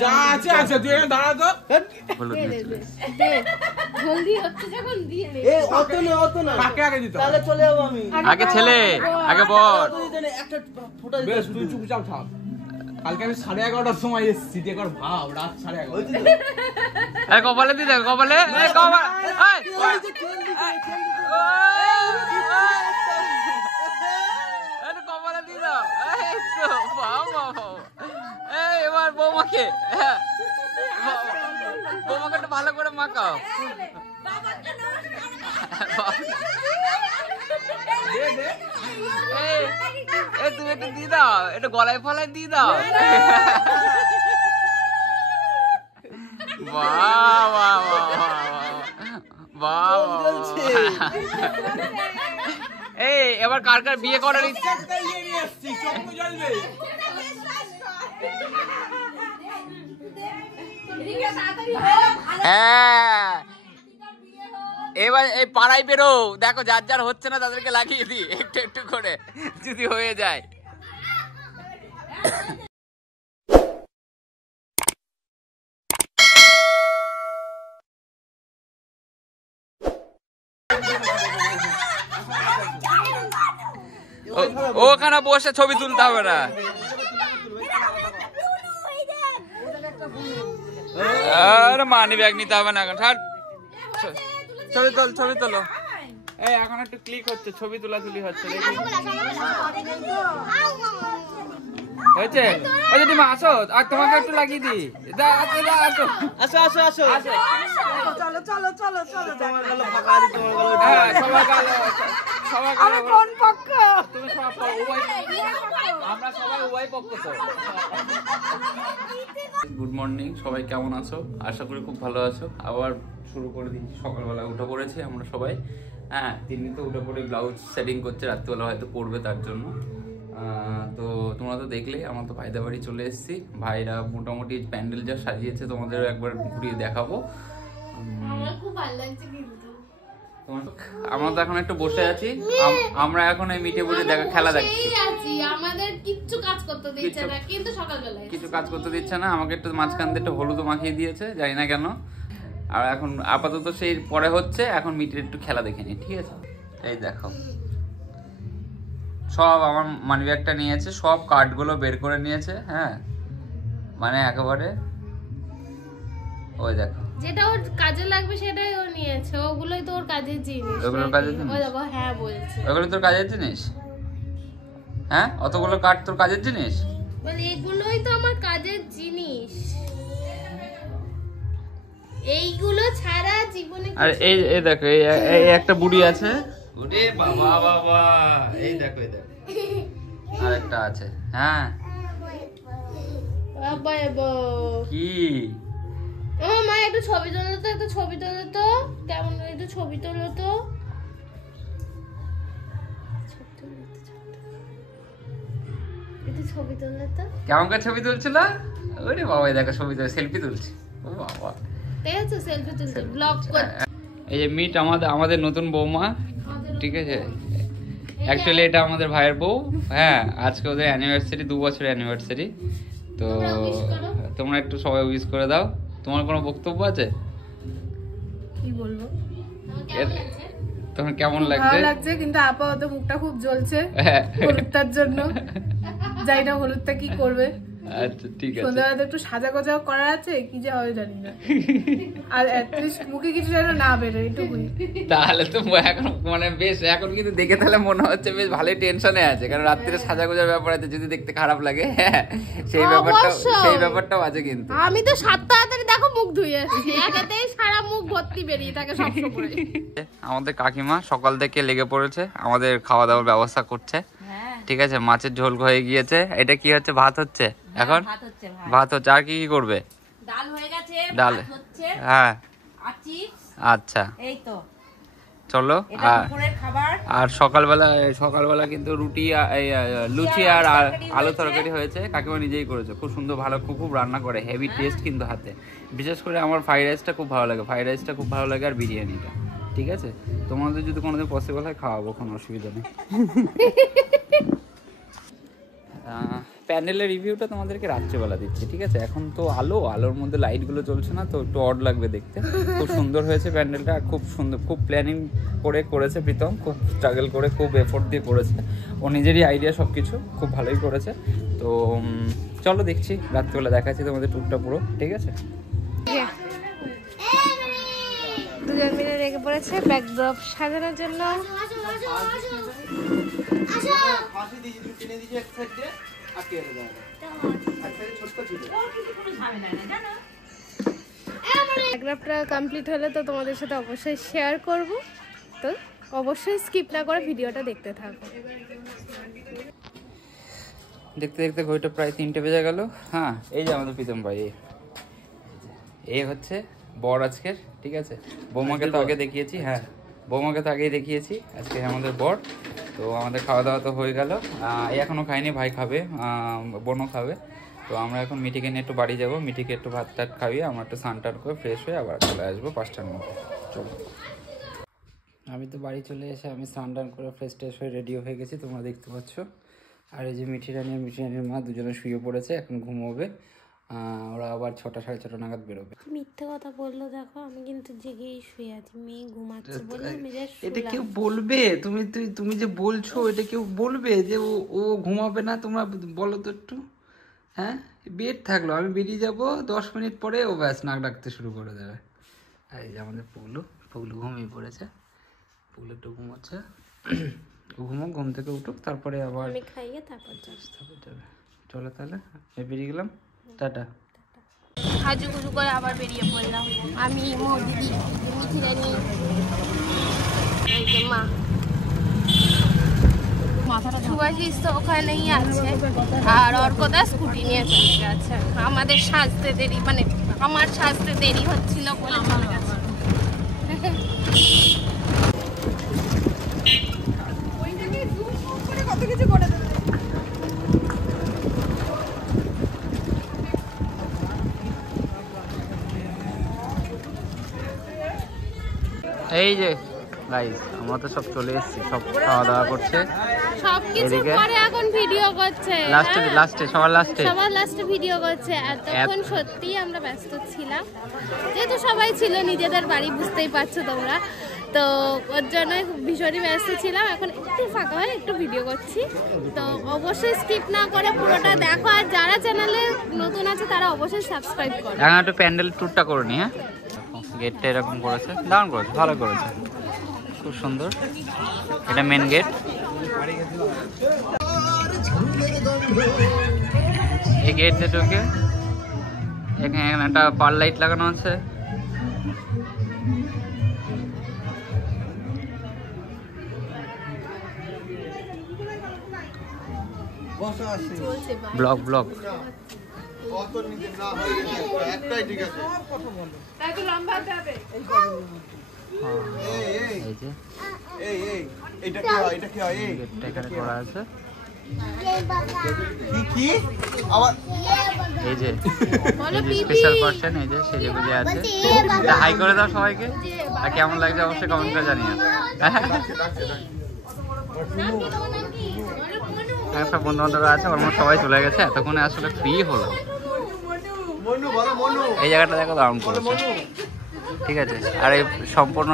যা আছে আছে, তুই এখানে দাঁড়া তো। জলদি হচ্ছে যখন দিয়ে নে। এই অত না কাকে আগে দিতে হবে? তাহলে চলে যাবো আমি। আগে ছেলে, আগে বর। একটা ফোঁটা দিতে বেশ, তুই চুপচাপ থাক। কালকে আমি 11:30টার সময় এসেছি, একবার ভাব, রাত 11:30। আরে কপালে দি দেখ, কপালে। এই কপাল, এই কপালে দি দাও। এই তো বাবা, এই এবার বৌমাকে, বৌমাকে একটু ভালো করে মাখাও। এই তুমি একটু দিয়ে দাও, একটু গলায় ফলায় দিয়ে দাও। বাহ বাহ বাহ বাহ। এই এবার কার কার বিয়ে করার ইচ্ছা? হ্যাঁ, এবার এই পাড়ায় বেরো, দেখো যার যার হচ্ছে না তাদেরকে লাগিয়ে দিই একটু একটু করে, যদি হয়ে যায়। ওখানে বসে ছবি তুলতে হবে না। আরে মানি ব্যাগ নিতে হবে না এখন। ছবি তোল, ছবি তোলো। এই এখন একটু ক্লিক হচ্ছে, ছবি তোলাতুলি হচ্ছে। হয়েছে? ওই যে তুমি আসো, আর তোমাকে একটু লাগিয়ে দিই। আসো আসো আসো আসো, চলো চলো চলো চলো। তোমার গেল ফাঁকা আছে, তোমার গেল। হ্যাঁ, সবাই গেল, সবাই গেল। কোন পক্ষ? তুমি সব উভয়, আমরা সবাই উভয় পক্ষ তো। গুড মর্নিং, সবাই কেমন আছো? আশা করি খুব ভালো আছো। আবার শুরু করে দিচ্ছি, সকালবেলা উঠে পড়েছি আমরা সবাই। হ্যাঁ, তিনি তো উঠে পড়ে ব্লাউজ সেটিং করছে, রাত্রিবেলা হয়তো করবে তার জন্য। তো তোমরা তো দেখলে, আমার তো ভাইদের বাড়ি চলে এসেছি। ভাইরা মোটামুটি প্যান্ডেল যা সাজিয়েছে তোমাদেরও একবার ঘুরিয়ে দেখাবো। আমার খুব ভালো লাগছে কিন্তু। আমরা তো এখন একটু বসে আছি, আমরা এখন এই মিটে বসে দেখা খেলা দেখছি। আমাদের কিচ্ছু কাজ করতে দিচ্ছে না, কিন্তু সকালবেলায় কিছু কাজ করতে দিচ্ছে না। আমাকে একটু মাঝখান দিয়ে একটু হলুদ মাখিয়ে দিয়েছে, জানি না কেন। আর এখন আপাতত সেই পরে হচ্ছে, এখন মিটের একটু খেলা দেখে নি, ঠিক আছে? এই দেখো, সব আমার মানি ব্যাগটা নিয়েছে, সব কার্ডগুলো বের করে নিয়েছে। হ্যাঁ, মানে একেবারে ওই দেখো, যেটা ওর কাজে লাগবে সেটাই ও নিয়েছে। ওগুলোই তো ওর কাজের জিনিস। ওগুলোর কাজের জিনিস? ওই দেখো, হ্যাঁ বলছে। ওগুলো তোর কাজের জিনিস? হ্যাঁ, অতগুলো কার্ড তোর কাজের জিনিস? বলে এগুলোই তো আমার কাজের জিনিস, এইগুলো ছাড়া জীবনে। আর এই দেখো, এই একটা বুড়ি আছে। ওরে বাবা বাবা, এই দেখো, এই দেখো আরেকটা আছে। হ্যাঁ, বাবা কি আমার মা একটু ছবি তোলো তো, একটু ছবি তোলো তো, কেমন একটু ছবি তোলো তো। একটু ছবি তোলো তো। কেমন করে ছবি তুলছিল? ওরে বাবা, দেখো ছবি তুলে সেলফি তুলছে। ও বাবা, ঠিক আছে, সেলফি তুলছে, ব্লগ করছে। এই যে মিট আমাদের নতুন বৌমা, ঠিক আছে? অ্যাকচুয়ালি এটা আমাদের ভাইয়ের বউ। হ্যাঁ, আজকে ওদের অ্যানিভার্সারি, 2 বছরের অ্যানিভার্সারি। তো তোমরা একটু সবাই উইশ করে দাও। তোমার কোনো বক্তব্য আছে? কি বলবো? তোমার কেমন লাগছে? ভালো লাগছে, কিন্তু আপাতত মুখটা খুব জ্বলছে হলুদটার জন্য। জানি না হলুদটা কি করবে। আচ্ছা, ঠিক আছে। সন্ধ্যাবেলা একটু সাজা গোজাও করার আছে, কি যে হবে জানি না। আর অ্যাটলিস্ট মুখে কিছু যেন না বেরোয়, এটুকুই। তাহলে তো এখন মানে বেশ, এখন কিন্তু দেখে তাহলে মনে হচ্ছে বেশ ভালোই টেনশনে আছে, কারণ রাত্রিরে সাজা গোজার ব্যাপার আছে, যদি দেখতে খারাপ লাগে। হ্যাঁ, সেই ব্যাপারটাও আছে কিন্তু। আমি তো 7 তাড়াতাড়ি দেখো মুখ ধুয়ে আসছি, একাতেই সারা মুখ ভর্তি বেরিয়ে থাকে সবসময়। আমাদের কাকিমা সকাল থেকে লেগে পড়েছে, আমাদের খাওয়া দাওয়ার ব্যবস্থা করছে। ঠিক আছে, মাছের ঝোল হয়ে গিয়েছে। এটা কি হচ্ছে? ভাত হচ্ছে এখন? ভাত হচ্ছে। আর কি কি করবে? ডাল হয়ে গেছে, ডাল হচ্ছে, হ্যাঁ, আর চিপস। আচ্ছা, এই তো চলো। এটা দুপুরের খাবার। আর সকালবেলা কিন্তু রুটি, লুচি আর আলু তরকারি হয়েছে। কাকিমা নিজেই করেছে, খুব সুন্দর, ভালো, খুব রান্না করে, হেভি টেস্ট কিন্তু হাতে। বিশেষ করে আমার ফ্রাইড রাইসটা খুব ভালো লাগে, আর বিরিয়ানিটা। ঠিক আছে, তোমাদের যদি কোনোদিন পসিবল হয় খাওয়াবো, কোনো অসুবিধা নেই। প্যান্ডেলের রিভিউটা তোমাদেরকে রাত্রেবেলা দিচ্ছি, ঠিক আছে? এখন তো আলোর মধ্যে লাইটগুলো চলছে না, তো একটু অড লাগবে দেখতে। খুব সুন্দর হয়েছে প্যান্ডেলটা, খুব সুন্দর, খুব প্ল্যানিং করেছে প্রীতম, খুব স্ট্রাগল করে, খুব এফোর্ট দিয়ে করেছে। ও নিজেরই আইডিয়া সব কিছু, খুব ভালোই করেছে। তো চলো দেখছি, রাত্রেবেলা দেখাচ্ছি তোমাদের টুকটা পুরো, ঠিক আছে? দুজন মিলে রেখে পড়েছে ব্যাকড্রপ সাজানোর জন্য। ব্যাকড্রপটা কমপ্লিট হলে তো তোমাদের সাথে অবশ্যই শেয়ার করব, তো অবশ্যই স্কিপ না করে ভিডিওটা দেখতে থাকো। দেখতে দেখতে ঘড়িটা প্রায় 3টে বেজে গেল। হ্যাঁ, এই যে আমাদের প্রীতম ভাই, এই হচ্ছে বর আজকের, ঠিক আছে? বৌমাকে তো আগে দেখিয়েছি, হ্যাঁ বৌমাকে তো আগেই দেখিয়েছি, আজকে আমাদের বর। তো আমাদের খাওয়া দাওয়া তো হয়ে গেল, এখনও খাইনি, ভাই খাবে, বোনও খাবে। তো আমরা এখন মিটিকে নিয়ে একটু বাড়ি যাবো, মিটিকে একটু ভাত টাত খাইয়ে আমরা একটু স্নান টান করে ফ্রেশ হয়ে আবার চলে আসবো 5টার মধ্যে। চলো, আমি তো বাড়ি চলে এসে আমি স্নান টান করে ফ্রেশ ট্রেশ হয়ে রেডিও হয়ে গেছি, তোমরা দেখতে পাচ্ছ। আর এই যে মিঠি রানির মা দুজনে শুয়ে পড়েছে, এখন ঘুমোবে। ওরা আবার 6টা 6:30 নাগাদ বেরোবে। মিথ্যে কথা বললো, দেখো আমি কিন্তু জেগেই শুয়ে আছি, মেয়ে ঘুমাচ্ছে বলে আমি জাস্ট এটা কেউ বলবে? তুমি যে বলছো, এটা কেউ বলবে যে ও ঘুমাবে না? তোমরা বলো তো একটু। হ্যাঁ, বেড থাকলো, আমি বেরিয়ে যাব 10 মিনিট পরে, ও ব্যাস নাক ডাকতে শুরু করে দেবে। আর এই যে আমাদের পুগলু ঘুমিয়ে পড়েছে, পুগলু একটু ঘুমাচ্ছে। ঘুম থেকে উঠুক, তারপরে আবার আমি খাইয়ে তারপর যাবে। চলো তাহলে, বেরিয়ে গেলাম, টাটা। সাজুগুজু করে আবার বেরিয়ে পড়লাম আমি, দিদি, মিঠি রানী, মা, সুভাষিস তো ওখানেই আছে, আর অর্কদা স্কুটি নিয়ে চলে গেছে। আমাদের সাজতে দেরি, মানে আমার সাজতে দেরি হচ্ছিল বলে চলে গেছে। এই যে গাইস, আমরা তো সব চলে এসেছি, সব খাওয়া দাওয়া করছে, সবকিছু পরে এখন ভিডিও করছে, সবার লাস্টে ভিডিও করছে। এতক্ষণ সত্যি আমরা ব্যস্ত ছিলাম, যেহেতু সবাই ছিল নিজেদের বাড়ি, বুঝতেই পারছো তোমরা, তো ওর জন্য ভীষণই ব্যস্ত ছিলাম। এখন একটু ফাঁকা হয়ে একটু ভিডিও করছি, তো অবশ্যই স্কিপ না করে পুরোটা দেখো। আর যারা চ্যানেলে নতুন আছে তারা অবশ্যই সাবস্ক্রাইব করো। এখন একটু প্যান্ডেল ট্যুরটা করে নি। হ্যাঁ, গেটটা এরকম করেছে, দারুণ করেছে, ভালো করেছে, খুব সুন্দর। এটা মেন গেট। এই গেট দিয়ে ঢুকে এখানে একটা পার লাইট লাগানো আছে। ব্লগ একটাই ঠিক আছে। এখানে করা আছে, এই যে স্পেশাল পার্সন, এই যে সেজে গুজে আছে। হাই করে দাও সবাইকে, আর কেমন লাগছে অবশ্যই কমেন্ট করে জানিও। হ্যাঁ, সব বন্ধু বান্ধবরা আছে, অলমোস্ট সবাই চলে গেছে, এতক্ষণে আসলে ফ্রি হলো। এই জায়গাটা দেখো, দারুণ করেছে, ঠিক আছে। আর এই সম্পূর্ণ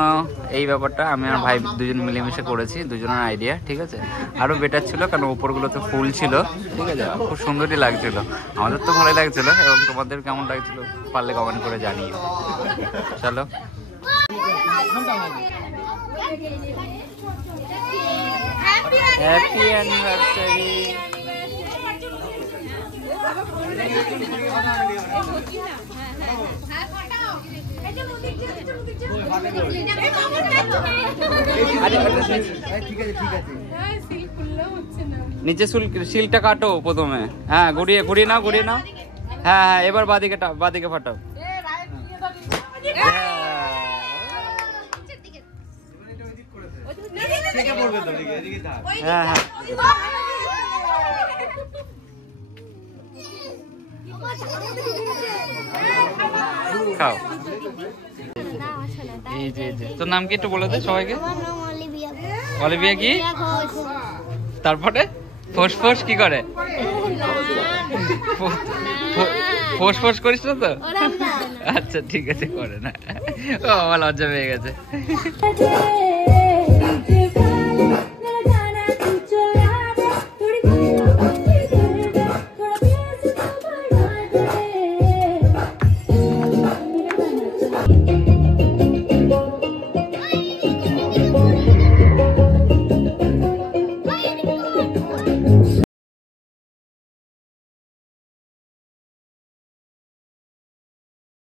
এই ব্যাপারটা আমি আর ভাই দুজন মিলেমিশে করেছি, দুজনের আইডিয়া, ঠিক আছে। আরও বেটার ছিল, কারণ উপরগুলোতে ফুল ছিল, ঠিক আছে, খুব সুন্দরই লাগছিল। আমাদের তো ভালোই লাগছিল, এবং তোমাদের কেমন লাগছিল পারলে কমেন্ট করে জানিও। চলো, হ্যাপি অ্যানিভার্সারি। নিচে শিলটা কাটো প্রথমে, হ্যাঁ, ঘুরিয়ে নাও। হ্যাঁ, এবার বাদিকে ফাটাও। হ্যাঁ, খাও। এই যে তোর নাম কি একটু বলে দে সবাইকে। অলিভিয়া কি? তারপরে ফোস কি করে? ফোস ফোস করিস না তো? ওরম না। আচ্ছা ঠিক আছে, করে না। ও আমার লজ্জা পেয়ে গেছে।